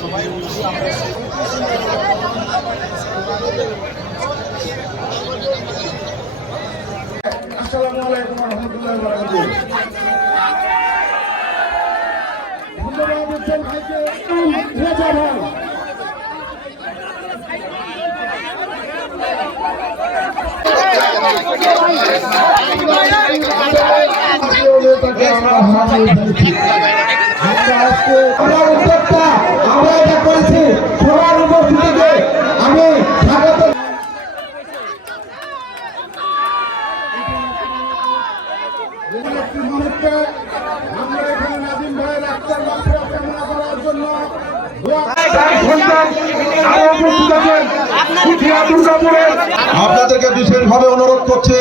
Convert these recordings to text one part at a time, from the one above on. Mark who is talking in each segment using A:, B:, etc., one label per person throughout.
A: সবাই বলছি আমরা আসসালামু আলাইকুম রহমতুল্লাহ ধন্যবাদ উজ্জ্বল ভাইকে। রেজা ভাই। আমরা আজকে
B: আপনাদেরকে বিশেষভাবে অনুরোধ করছে,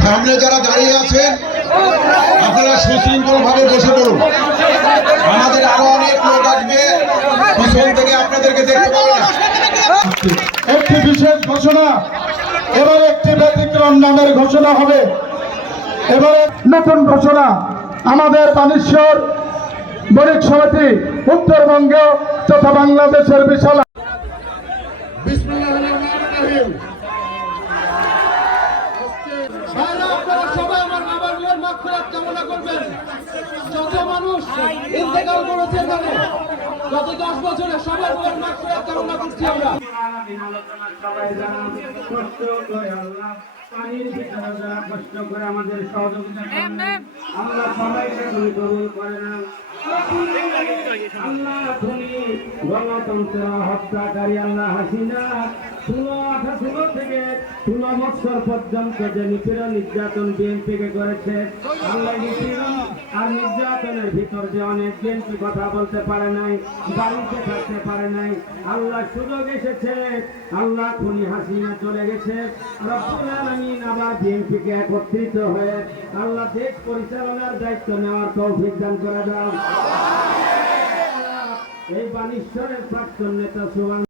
B: সামনে যারা দাঁড়িয়ে আছেন, আপনারা সুশৃঙ্খল ভাবে বসে পড়ুন। আমাদের আরও অনেক লোক আসবে, পিছন থেকে আপনাদেরকে দেখতে পাবে না।
A: একটি বিশেষ ঘোষণা, এবার একটি ব্যতিক্রম নামের ঘোষণা হবে। এবারে নতুন ঘোষণা আমাদের বানেশ্বর বণিক সমিতি উত্তরবঙ্গ তথা বাংলাদেশের বিশাল
C: যত দশ বছরে সবার কামনা করছি আমরা
D: আমাদের গণতন্ত্র হত্যাকারী আল্লাহ হাসিনা থেকে পর্যন্ত যে নিপীড়ন নির্যাতন করেছে আল্লাহ নিপীড়ন আর নির্যাতনের ভিতর যে অনেক বিএনপি কথা বলতে পারে নাই, বাড়িতে থাকতে পারে নাই, আল্লাহ সুযোগ এসেছে, আল্লাহ খুনি হাসিনা চলে গেছে, রব্বুল আলামিন আবার বিএনপিকে একত্রিত হয়ে আল্লাহ দেশ পরিচালনার দায়িত্ব নেওয়ার তৌফিক দান করে দাও। এই বাণিশ্বরের প্রাক্তন নেতা সুবান